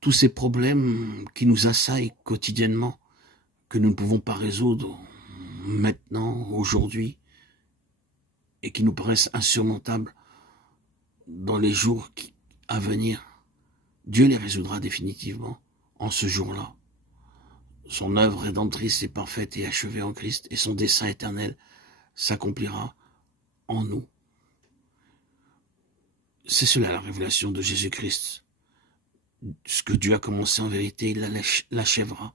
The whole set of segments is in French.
tous ces problèmes qui nous assaillent quotidiennement, que nous ne pouvons pas résoudre maintenant, aujourd'hui, et qui nous paraissent insurmontables dans les jours à venir, Dieu les résoudra définitivement en ce jour-là. Son œuvre rédemptrice est parfaite et achevée en Christ, et son dessein éternel s'accomplira en nous. C'est cela la révélation de Jésus-Christ. Ce que Dieu a commencé en vérité, il l'achèvera.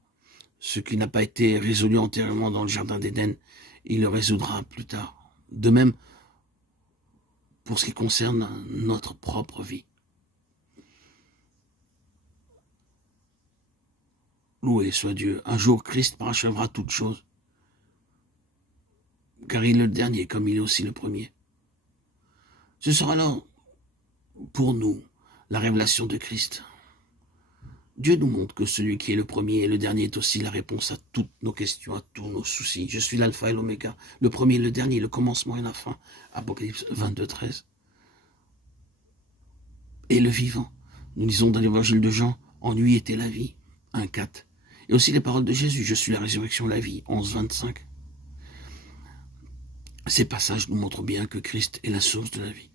Ce qui n'a pas été résolu antérieurement dans le jardin d'Éden, il le résoudra plus tard. De même, pour ce qui concerne notre propre vie. Loué soit Dieu. Un jour, Christ parachèvera toutes choses. Car il est le dernier, comme il est aussi le premier. Ce sera alors, pour nous, la révélation de Christ. Dieu nous montre que celui qui est le premier et le dernier est aussi la réponse à toutes nos questions, à tous nos soucis. Je suis l'alpha et l'oméga, le premier et le dernier, le commencement et la fin. Apocalypse 22, 13. Et le vivant. Nous lisons dans l'évangile de Jean, en lui était la vie, 1, 4. Et aussi les paroles de Jésus, je suis la résurrection, la vie, 11, 25. Ces passages nous montrent bien que Christ est la source de la vie.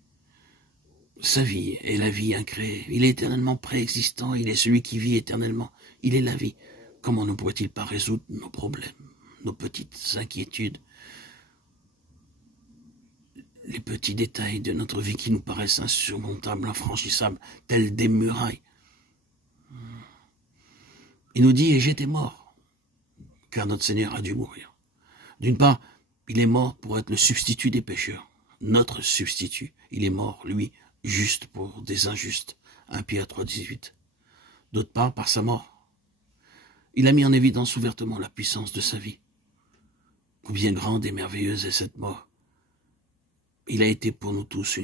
Sa vie est la vie incréée. Il est éternellement préexistant, il est celui qui vit éternellement. Il est la vie. Comment ne pourrait-il pas résoudre nos problèmes, nos petites inquiétudes, les petits détails de notre vie qui nous paraissent insurmontables, infranchissables, tels des murailles? Il nous dit, et j'étais mort, car notre Seigneur a dû mourir. D'une part, il est mort pour être le substitut des pécheurs, notre substitut. Il est mort, lui, juste pour des injustes. 1 Pierre 3, 18. D'autre part, par sa mort, il a mis en évidence ouvertement la puissance de sa vie. Combien grande et merveilleuse est cette mort. Il a été pour nous tous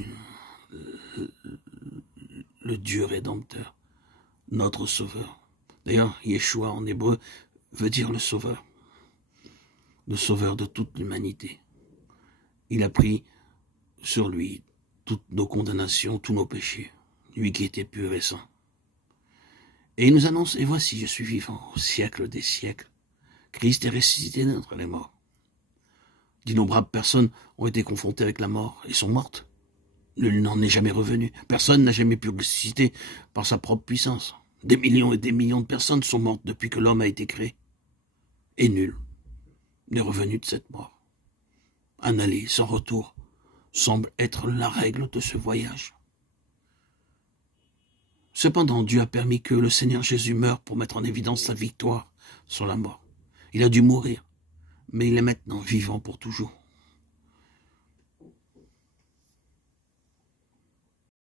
le Dieu rédempteur, notre sauveur. D'ailleurs, Yeshua en hébreu veut dire le sauveur de toute l'humanité. Il a pris sur lui toutes nos condamnations, tous nos péchés, lui qui était pur et saint. Et il nous annonce, et voici, je suis vivant au siècle des siècles. Christ est ressuscité d'entre les morts. D'innombrables personnes ont été confrontées avec la mort et sont mortes. Nul n'en est jamais revenu. Personne n'a jamais pu ressusciter par sa propre puissance. Des millions et des millions de personnes sont mortes depuis que l'homme a été créé. Et nul n'est revenu de cette mort. Un aller sans retour semble être la règle de ce voyage. Cependant, Dieu a permis que le Seigneur Jésus meure pour mettre en évidence sa victoire sur la mort. Il a dû mourir, mais il est maintenant vivant pour toujours.